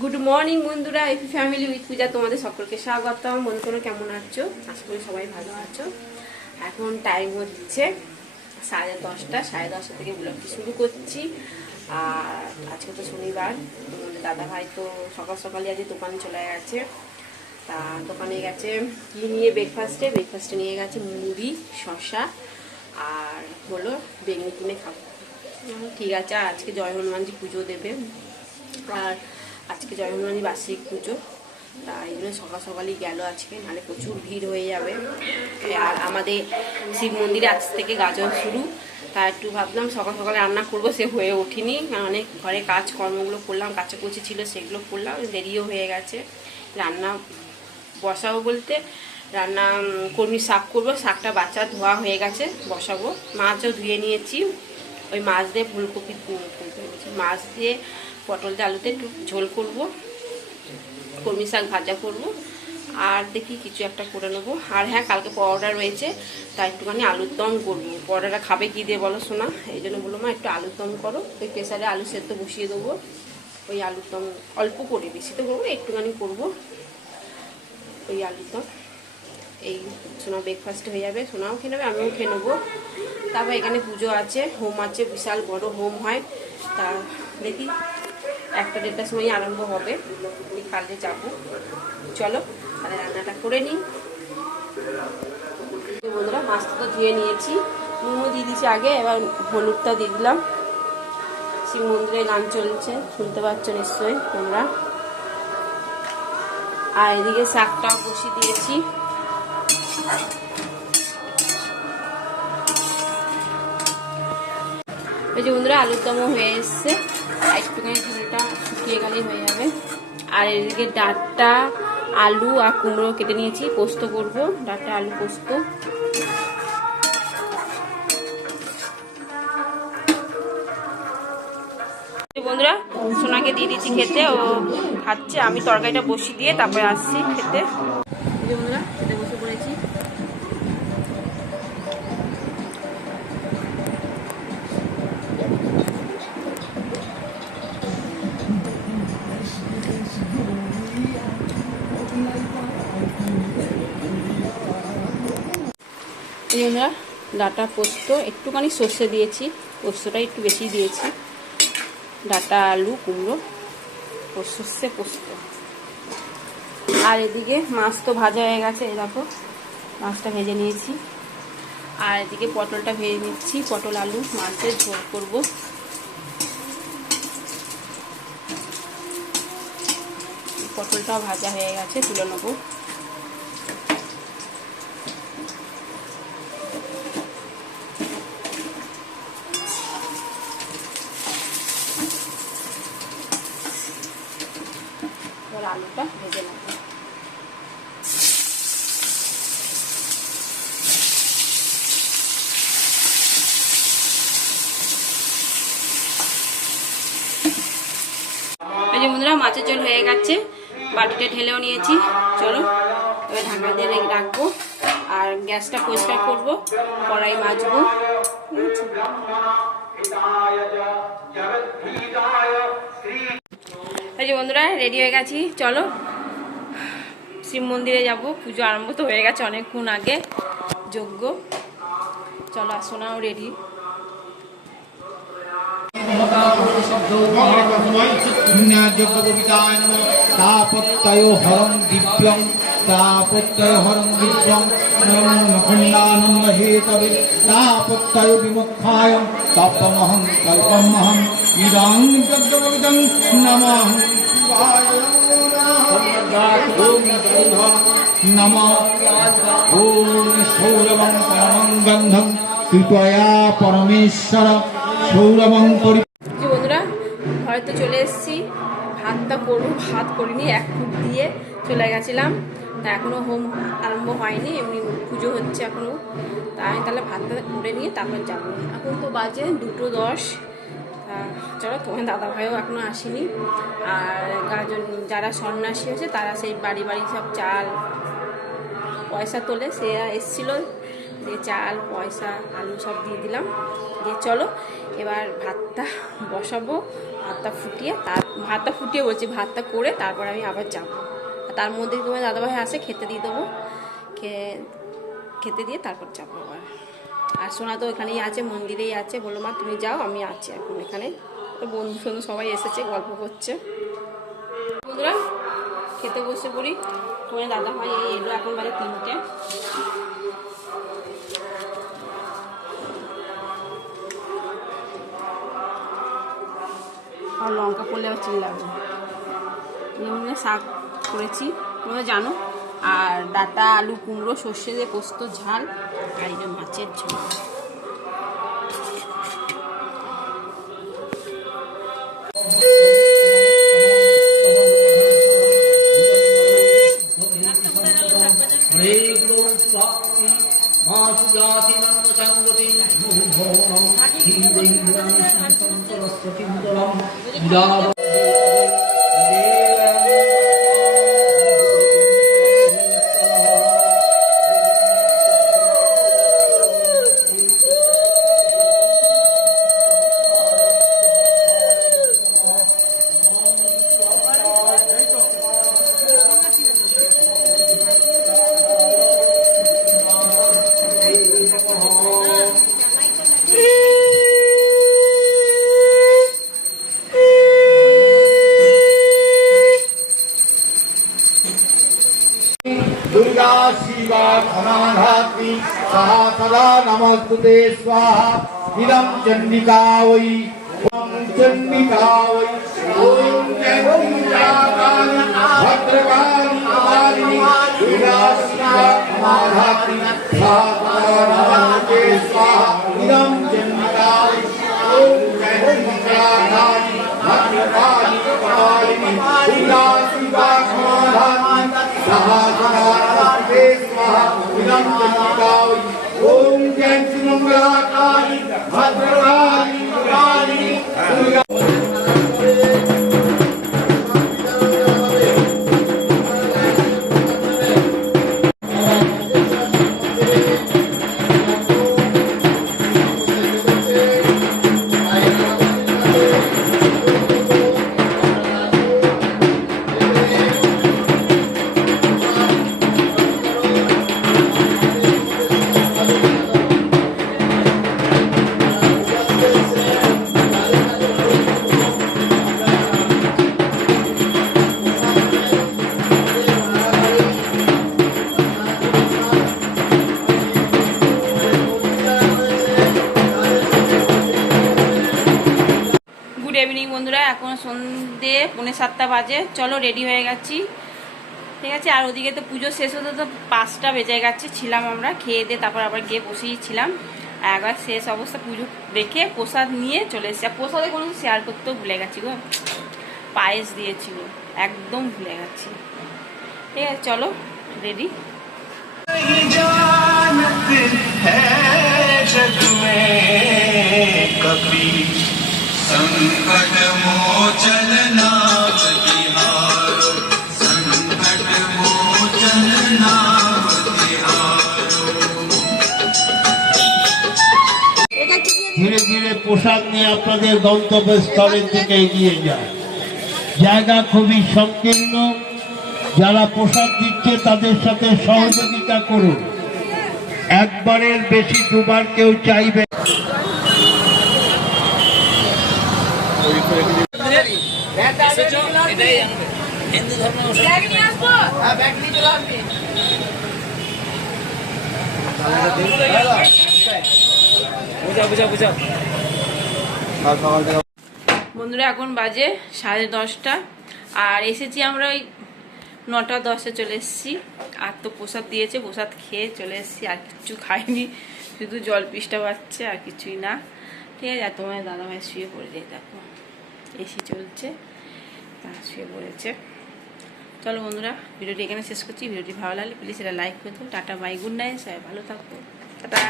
Good morning বন্ধুরা, AP family with পূজা তোমাদের সকলকে স্বাগতম। বন্ধুরা কেমন আছো? আশা করি সবাই ভালো আছো। এখন টাইম হচ্ছে 10:30। 10:30 থেকে ব্লগটি শুরু করছি। আর আজকে তো শনিবার, দাদা ভাই তো সকাল সকালই আজকে দোকান চলে গেছে। তা দোকানে গেছে কি নিয়ে? ব্রেকফাস্টে নিয়ে গেছে মুড়ি, শসা আর হলো বেগুনি কিনে খাবো। ঠিক আছে। আর আজকে জয় হনুমানজি পুজো দেবে, আর আজকে জয় হনুমানজি বার্ষিক পুজো। তাই জন্য সকাল সকালই গেল আজকে, নাহলে প্রচুর ভিড় হয়ে যাবে। আর আমাদের শিব মন্দিরে আজ থেকে গাজন শুরু। তা একটু ভাবলাম সকাল সকালে রান্না করবো, সে হয়ে ওঠেনি। অনেক ঘরে কাজকর্মগুলো করলাম, কাচাকুচি ছিল সেগুলো করলাম, দেরিও হয়ে গেছে। রান্না বসাবো বলতে রান্না কর্মী শাক করবো, শাকটা বাচ্চা ধোয়া হয়ে গেছে, বসাবো। মাছও ধুয়ে নিয়েছি, ওই মাছ দিয়ে ফুলকপি মাছ দিয়ে পটল দিয়ে আলুতে একটু ঝোল করব, কলমি শাক ভাজা করব, আর দেখি কিছু একটা করে নেবো। আর হ্যাঁ, কালকে পরোটা রয়েছে, তাই একটুখানি আলুর দম করবো। পরোটাটা খাবে কী দিয়ে বলো শোনা? এই জন্য বললো মা একটু আলুর দম করো। ওই প্রেসারে আলু সেদ্ধ বসিয়ে দেবো, ওই আলুর দম অল্প করে, বেশি তো করবো, একটুখানি করবো ওই আলুর দম। এই সোনা ব্রেকফাস্ট হয়ে যাবে, সোনাও খেয়ে নেবে, আমিও খেয়ে নেবো। তারপর এখানে পুজো আছে, হোম আছে, বিশাল বড় হোম হয়। তা দেখি 1-1:30টার সময় আরম্ভ হবে, কালকে যাবো। চলো তাহলে রান্নাটা করে নিই। বন্ধুরা মাছটা তো ধুয়ে নিয়েছি, নুনও দিয়ে দিয়েছি আগে, এবার হলুদটা দিয়ে দিলাম। শিব মন্দিরে গান চলছে, শুনতে পাচ্ছ নিশ্চয়ই তোমরা। আর এদিকে শাকটাও বসিয়ে দিয়েছি। ওই যে বন্ধুরা আলুর দমও হয়ে এসছে, একটুখানি ঝোলটা শুকিয়ে গেলেই হয়ে যাবে। আর এদিকে ডাঁটা, আলু আর কুমড়ো কেটে নিয়েছি, পোস্ত করব, ডাঁটা আলু পোস্ত। বন্ধুরা সোনাকে দিয়ে দিচ্ছি খেতে, ও খাচ্ছে। আমি তরকারিটা বসিয়ে দিয়ে তারপরে আসছি খেতে। বন্ধুরা খেতে বসে পড়েছি। বন্ধুরা ডাঁটা পোস্ত, একটুখানি সর্ষে দিয়েছি, পোস্তটা একটু বেশি দিয়েছি। ডাঁটা আলু কুমড়ো ও সর্ষে পোস্ত। আর এদিকে মাছ তো ভাজা হয়ে গেছে, এই দেখো মাছটা ভেজে নিয়েছি। আর এদিকে পটলটা ভেজে নিচ্ছি, পটল আলু মাছের ঝোল করব। পটলটাও ভাজা হয়ে গেছে, তুলে নেবো। আলুটা ভেজে নেব। এই যে বন্ধুরা মাছের ঝোল হয়ে গেছে, বাটিতে ঢেলেও নিয়েছি। চলো এবার ঢাকা দিয়ে রাখবো, আর গ্যাসটা পরিষ্কার করবো, কড়াই মাজবো। এই যে বন্ধুরা রেডি হয়ে গেছি, চলো শিব মন্দিরে যাবো। পুজো আরম্ভ তো হয়ে গেছে অনেকক্ষণ আগে, যজ্ঞ। চলো সোনাও রেডি। তাপত্তয় হরং দিব্যং তাপত্তয় হরং দিব্যং নখণ্ডানন্দ হেতবে তাপত্তয় বিমুখায় তপমহং কল্পমহং ইদং যজ্ঞবিদং নমঃ নমঃ ওম সৌরভং পরমং গন্ধং কৃপয়া পরমেশ্বর সৌরভং পরি। বন্ধুরা ঘরে তো চলে এসেছি, ভাতটা করবো, ভাত করিনি, এক ফুট দিয়ে চলে গেছিলাম। তা এখনও হোম আরম্ভ হয়নি, এমনি পুজো হচ্ছে এখনও। তা আমি তাহলে ভাতটা করে নিয়ে তারপর যাবো। এখন তো বাজে 2:10। চলো, তোমার দাদা ভাইও এখনও আসেনি। আর গাজন যারা সন্ন্যাসী হয়েছে তারা সেই বাড়ি বাড়ি সব চাল পয়সা তোলে, সে এসেছিলো, দিয়ে চাল পয়সা আলু সব দিয়ে দিলাম। দিয়ে চলো এবার ভাতটা বসাবো, ভাতটা ফুটিয়ে বলছি, ভাতটা করে তারপর আমি আবার যাবো। তার মধ্যে তোমার দাদাভাই আসে, খেতে দিয়ে দেবো, খেতে দিয়ে তারপর যাবো আবার। আর সোনা তো এখানেই আছে, মন্দিরেই আছে, বললো মা তুমি যাও, আমি আছি এখন এখানে। বন্ধু সন্ধু সবাই এসেছে, গল্প করছে। বন্ধুরা খেতে বসে পড়ি। তোমার দাদাভাই এই এলো, এখন বাজে 3টে। আর লঙ্কা পড়লে আর চিনি লাগবে। এমনি শাক করেছি তোমরা জানো, আর ডাঁটা আলু কুমড়ো সর্ষে দিয়ে পোস্ত ঝাল, আর এই যে মাছের ঝোল। दुर्गा शिवा अनाधात्रि सहा सदा नमस्तुते स्वाहा इदं चण्डिका वै ॐ चण्डिका वै ॐ चण्डिका काली भद्रकाली काली दुर्गा शिवा अनाधात्रि सहा सदा नमस्तुते स्वाहा इदं चण्डिका वै ॐ चण्डिका काली भद्रकाली काली दुर्गा शिवा अनाधात्रि सहा सदा नमस्ते स्वाहा इदं चण्डिका वै ॐ जयन्तीमङ्गला काली भद्रकाली काली दुर्गा। গুড ইভিনিং বন্ধুরা, এখন সন্ধ্যে 7:45 বাজে। চলো রেডি হয়ে গেছি, ঠিক আছে। আর ওদিকে তো পুজো শেষ হতে তো 5টা বেজে গেছে। ছিলাম আমরা খেয়ে দিয়ে, তারপর আবার গিয়ে বসেইছিলাম। আর একবার শেষ অবস্থা পুজো দেখে প্রসাদ নিয়ে চলে এসেছি। আর প্রসাদে কোনো শেয়ার করতেও ভুলে গেছি গো, পায়েস দিয়েছিল, একদম ভুলে গেছি। ঠিক আছে চলো রেডি। संकट मोचन नाम तिहारो, संकट मोचन नाम तिहारो। ধীরে ধীরে পোশাক নিয়ে আপনাদের গন্তব্যস্থলের দিকে এগিয়ে যায়। জায়গা খুবই সংকীর্ণ, যারা পোশাক দিচ্ছে তাদের সাথে সহযোগিতা করুন। একবারের বেশি দুবার কেউ চাইবে। বন্ধুরা এখন বাজে 10:30, আর এসেছি আমরা ওই 9:10-এ চলে এসেছি। আর তো প্রসাদ দিয়েছে, প্রসাদ খেয়ে চলে এসেছি। আর কিছু খাইনি, শুধু জল পিসটা পাচ্ছে, আর কিছুই না। ঠিক আছে। আর তোমার দাদাভাই শুয়ে পড়েছে, দেখো এসি চলছে, তারা শুয়ে পড়েছে। চলো বন্ধুরা ভিডিওটি এখানে শেষ করছি। ভিডিওটি ভালো লাগলে প্লিজ এটা লাইক করে দেবো। টাটা বাই, গুড নাইট, সবাই ভালো থাকবো, টাটা।